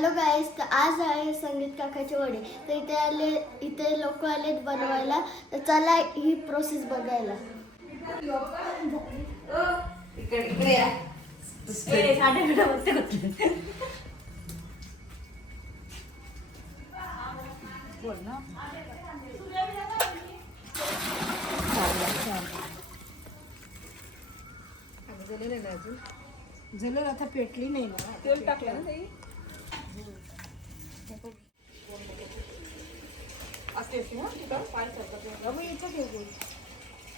Hello गाईस, तर आज आहे संगीत काकाचे वडे. तर इथे लोक आलेत बनवायला. तर चला ही प्रोसेस बघायला. इकडे या. बोल ना. झालं आता पेटली नाही ना. तेल टाकलं ना ताई. असते हा तिथं पाय सरकत बाबा इथं ठेव.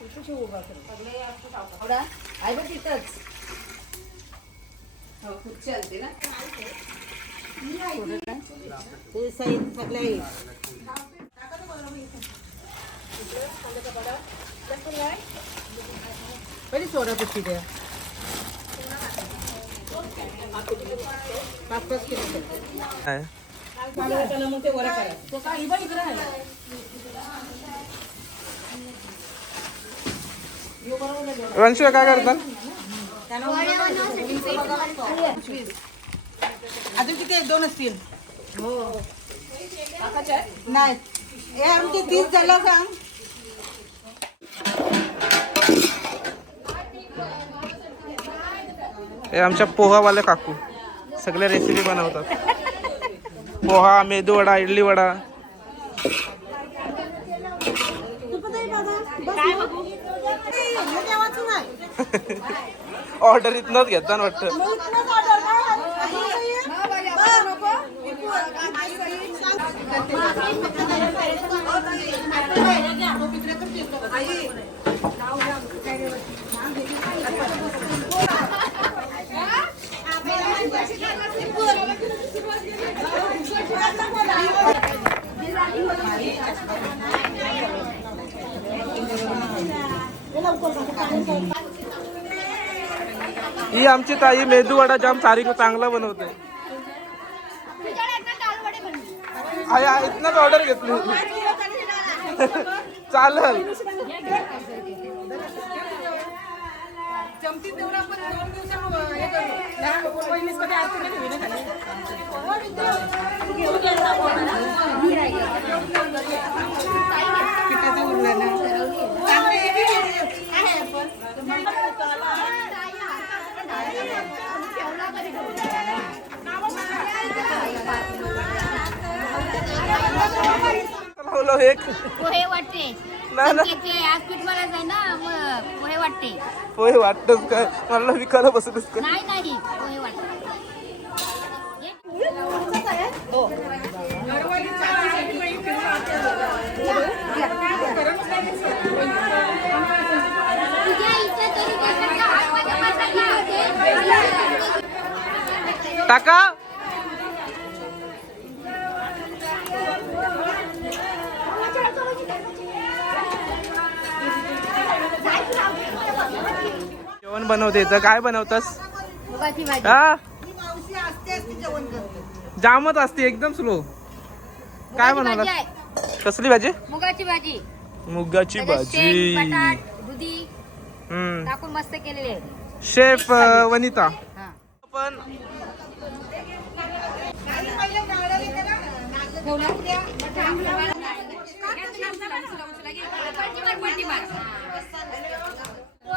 इथं ठेव उभा कर. सगळे असं टाकतात. आवडा आहे बघ तिथंच. हो खूप चालते ना. हे साईड सगळे पहिले सोडा कुठे द्या. 5-5 किलो मग ते वरा करायचं. तो काय इकडे इकडे आहे. वंश काय करतात? अजून किती 2च पील. हो टाकायचं आहे. नाही हे आमचे 30 झालं सांग. हे आमच्या पोहावाले काकू सगळ्या रेसिपी बनवतात. पोहा, मेदू वडा, इडली वडा. ऑर्डर इथनच घेतात वाटतं. ही आमची ताई मेदू वडा जाम चांगला बनवते. इथनच ऑर्डर घेतली. चालेल. एक पोहे वाटते नाही ना, हॉस्पिटलला जाय ना. मग पोहे वाटते. पोहे वाटतच काय मला विकायला बसतच काय. नाही पोहे वाटते. टाका. जेवण बनवते तर काय बनवतास? मुगाची भाजी. हा जामच असते एकदम स्लो. काय बनवलं? कसली भाजी? मुगाची भाजी. मुगाची भाजी. बटाट दुधी हम्म. टाकून मस्त केलेली आहे. शेफ वनिता. हा. पण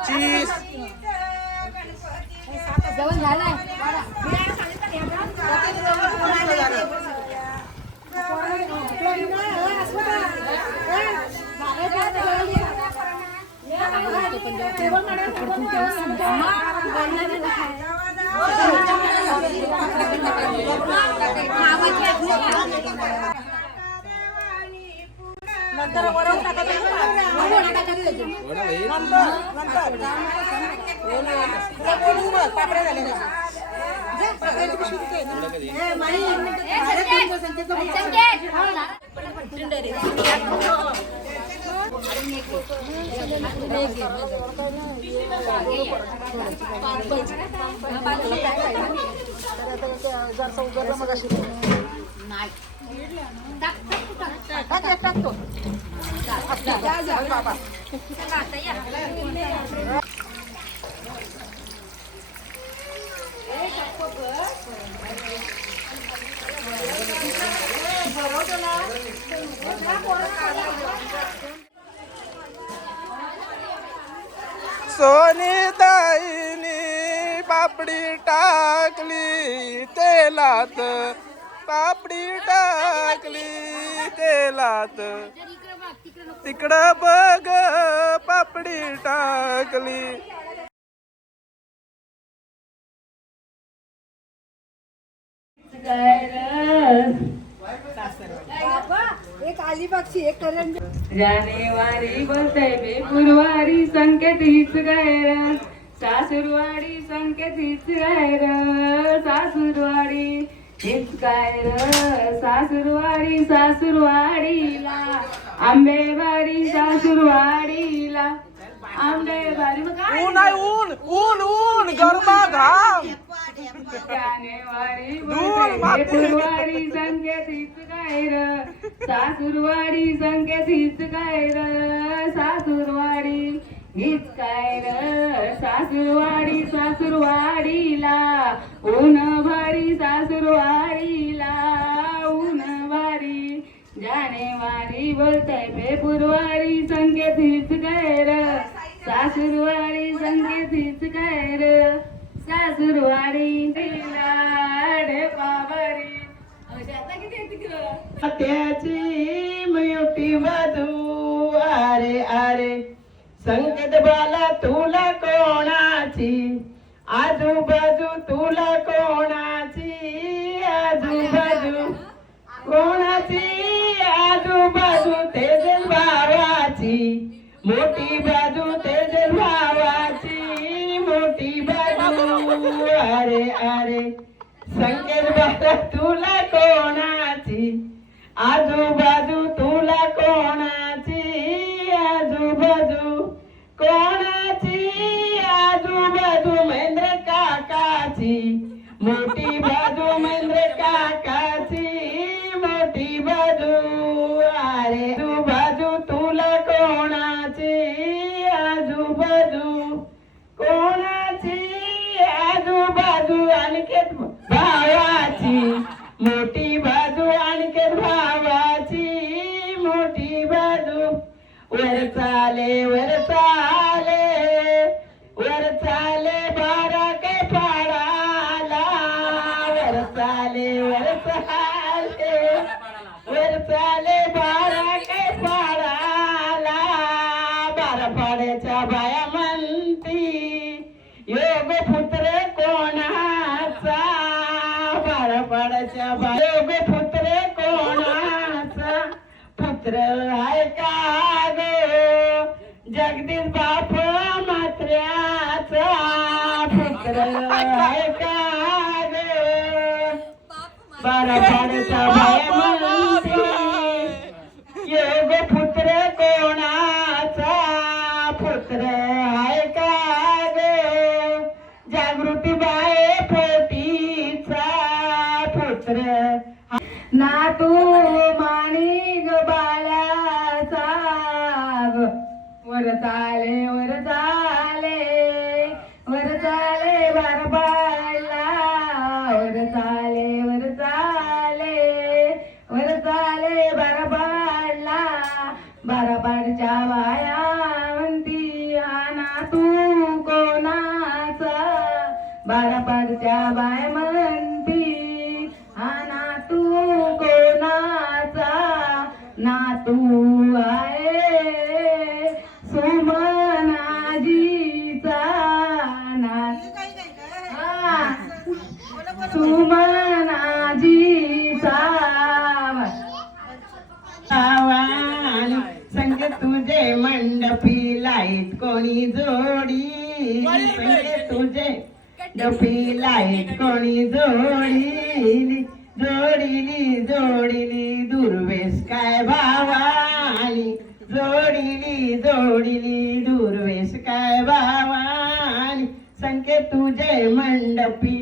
चीज. जेवण झालंय. नंतर वरून टाकायचं. पापड्या झाल्या. टाकतो. सोनीताईनी पापडी टाकली तेलात, पापडी टाकली तेलात, तिकडं बघ पापडी टाकली. एक अलिबागची एक करंजी. जानेवारी बोलतय फेब्रुवारी संकेत हीच गायर, सासूरवाडी संकेत हीच गायर, सासूरवाडी हीच गायर, सासूरवाडी सासूरवाडीला आंबेवाडी सासूरवाडीला आंबेवाडी. ऊन आहे ऊन ऊन ऊन गरबा घाम. जानेवारी बोलतय फेब्रुवारी संकेत हीच गायर, सासूरवाडी संकेत हीच गायर, सासूरवाडी हीच गायर, सासूरवाडी सासूरवाडीला ऊन भारी, सासूरवाडीला ऊन भारी. जानेवारी बोलतय फेब्रुवारी संकेत हीच गायर, सासूरवाडी संकेत हीच गायर, सासूरवाडी ढेपावरी. त्याची मोठी बाजू अरे अरे संकेत बाला तुला कोणाची, आजूबाजू तुला कोणाची, आजूबाजू कोणाची, आजूबाजू तेजल भावाची, मोठी बाजू तेजल भावाची, मोठी बाजू अरे अरे संकेत बाला तुला कोणाची, आजूबाजू तुला कोणाची, आजूबाजू कोणाची, आजूबाजू महेंद्र काकाची, मोठी बाजू महेंद्र काकाची, मोठी बाजू अरे आजूबाजू तुला कोणाची, आजूबाजू कोणाची, आजूबाजू आणखीत भावाची, मोठी बाजू आणखीत भावाची, मोठी बाजू. वर चाले वर चाले वर चाले बारा के पाडाला, वर चाले वर चाले वर चाले बारा के पाडाला, बारा पाड्याच्या बाया म्हणती योग पुत्र कोणाचा, बारा पाड्याच्या बाया योग पुत्र कोणाचा, पुत्र आहे का ग जगदीश बाप मात्र्याचा, पुत्र आहे का ग. बारा पाड्याच्या बाया म्हणते योग पुत्र कोणाचा, पुत्र आहे का ग जागृती बाये पोटीचा, पुत्र नातू माणिक बाळाचा ग. वर चाले वर चाले वर चाले बारबाला, वर चाले वर चाले वर चाले बारबाला, बाराबाडच्या बाया म्हणती हा नातू कोणाचा, बाराबाडच्या बाया म्हणती हा नातू कोणाचा, नातू आहे सुमनाजीचा, सुमनाजीचा. संग तुझे मंडपी लाईट कोणी जोडी, संग तुझे डपी लाईट कोणी जोडीली, जोडीली जोडीली दुर्वेश काय भावानी, जोडीली जोडीली दुर्वेश काय भावानी, संकेत तुझे मंडपी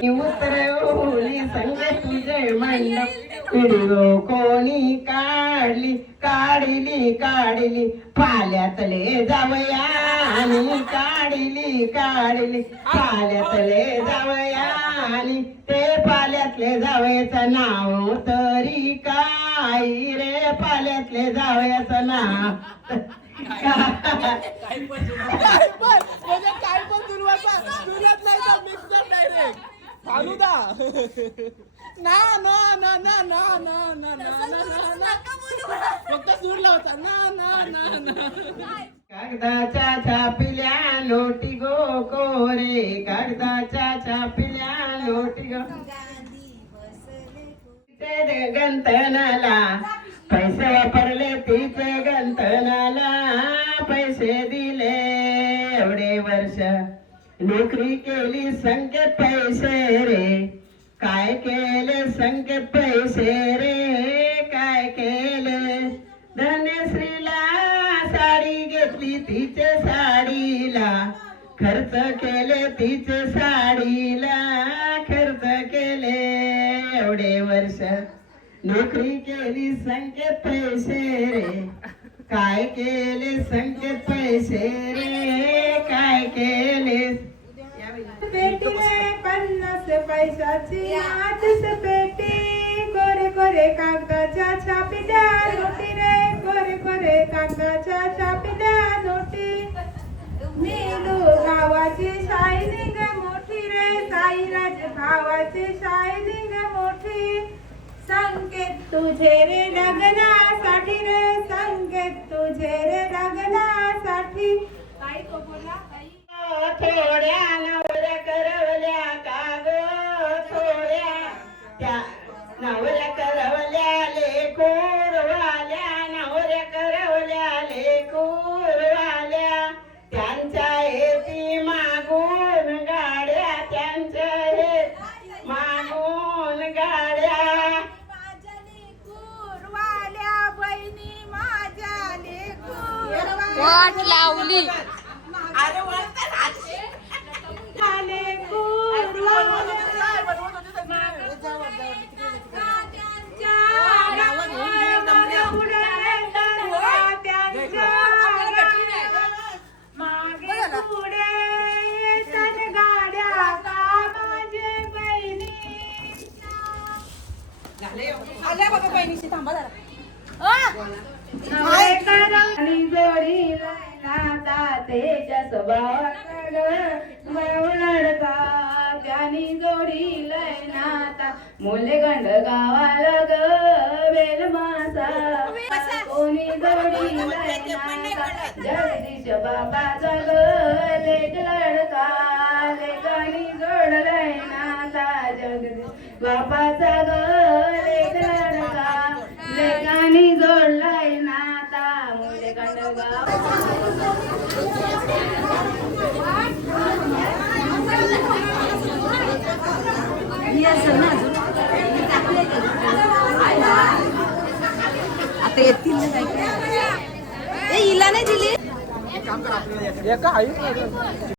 उतरवली, संकेत तुझे मंडप उडलो कोणी काढली, काढली काढली पाल्यातले जावयानी, काढली काढली पाल्यातले जावयानी, ते पाल्यात पाल्यातले जावयाचं नाव तरी काय रे, पाल्यातले जावयाचं नाव काय पण दुर्वासा दुर्यात नाही का मिक्सर डायरेक्ट फालुदा ना ना ना ना ना ना ना ना ना फक्त सूर लावता ना ना ना ना कागदाच्या छापिल्या नोटी गो कोरे, कागदाच्या छापिल्या नोटी गो तिचे गंतनाला पैसे वापरले, तिचे गंतनाला पैसे दिले, एवढे वर्ष नोकरी केली संकेत पैसे रे, काय केले संकेत पैसे रे, काय केले धनश्रीला साडी घेतली तिचे साडीला, खर्च केले तिचे साडीला, खर्च केले, एवढे वर्ष नोकरी केली संकेत पैसे रे, काय केले संकेत पैसे रे, काय केले पेटी रे 50 पैशाची आठच पेटी, कोरे कोरे कागदाच्या छापील्या नोटी रे, कोरे कोरे कागदाच्या छापील्या नोटी, नीलू गावाची शायनिंग मोठी रे, साईराज भावाची शायनिंग मोठी, संकेत तुझे रे लग्नासाठी रे, संकेत तुझे रे लग्नासाठी, काय तो बोला थोड्या नवऱ्या करवल्या का ग, थोड्या त्या नवऱ्या करवल्या लेकूरवाल्या, नवऱ्या करवल्या लेकूरवाल्या, त्यांच्या येती मागून गाड्या, त्यांच्या हे मागून गाड्या, माझ्या लेकूरवाल्या बहिणी, माझ्या लेकूरवाल्या वाट लावली आल्या बघा बहिणीशी थांबा जरा जोडीला तेच्या स्वभावाचा त्यानी जोडीला नाता, मुले गंड गावाला ग बेल मासा, कोणी जोडीला नाता, जगदीश बाबाचा ग लेक लडका, लेकानी जोडलाय नाता, जगदीश बाबाचा ग लेक लडका, लेकानी जोडलाय नाता, मुले गंड आता येतील हिला नाही दिली एका आई